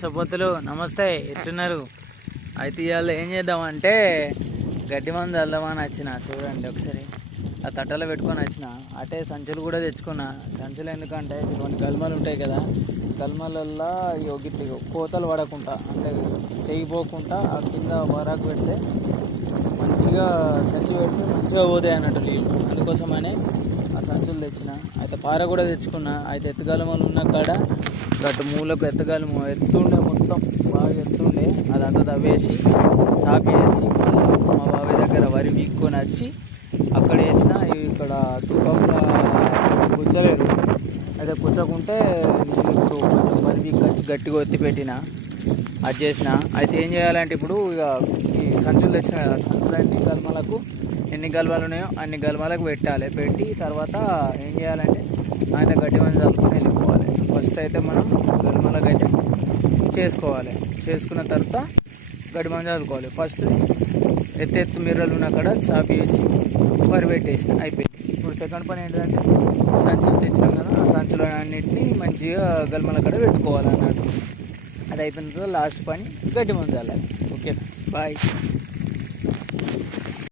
సపోతులు నమస్తే, ఎట్లున్నారు? అయితే ఇవాళ ఏం చేద్దామంటే గడ్డి మందు చల్దామని వచ్చిన. చూడండి ఒకసారి ఆ తట్టలో పెట్టుకొని వచ్చిన. అటే సంచులు కూడా తెచ్చుకున్నా. సంచులు ఎందుకంటే ఇటువంటి గల్మలు ఉంటాయి కదా, గల్మలల్లో గిట్ల కోతలు పడకుండా అంటే తెగిపోకుండా ఆ కింద వరకు పెడితే మంచిగా సంచి పెడితే మంచిగా పోతాయి అన్నట్టు నీళ్ళు. అందుకోసమనే ఆ సంచులు తెచ్చిన. అయితే పార కూడా తెచ్చుకున్నా. అయితే ఎత్తుగలమలు ఉన్న కాడ గట్టు మూలకు ఎత్తగలము ఎత్తుండే, మొత్తం బాగా ఎత్తుండే, అదంతా తవ్వేసి సాపేసి మా బాబాయ్ దగ్గర వరి వీక్కొని వచ్చి అక్కడ వేసిన. ఇక్కడ తూకంలో కూర్చోలేదు. అయితే కూర్చోకుంటే నేను ఇప్పుడు కొంచెం వరి వీక్కొచ్చి గట్టిగా ఒత్తి పెట్టిన, అది చేసిన. అయితే ఏం చేయాలంటే ఇప్పుడు ఇక ఈ సంచులు తెచ్చిన కదా, సంచులన్నీ గల్మలకు ఎన్ని గల్మలు ఉన్నాయో అన్ని గల్మలకు పెట్టాలి. పెట్టి తర్వాత ఏం చేయాలంటే ఆయన గడ్డి మంది చల్లుకొని వెళ్ళిపోవాలి. ఫస్ట్ అయితే మనం గల్మలకు అయితే చేసుకోవాలి. చేసుకున్న తర్వాత గడ్డి మంది చల్లుకోవాలి. ఫస్ట్ ఎత్తు మిర్రలు ఉన్న కాడ సాపి వేసి వరి పెట్టేసిన, అయిపోయింది. ఇప్పుడు సెకండ్ పని ఏంటంటే సంచులు తెచ్చినాం కదా, ఆ సంచులు అన్నింటినీ మంచిగా గల్మల కాడ పెట్టుకోవాలి అన్నట్టు. అది అయిపోయిన తర్వాత లాస్ట్ పని గడ్డి మందు చల్లాలి. Okay, bye.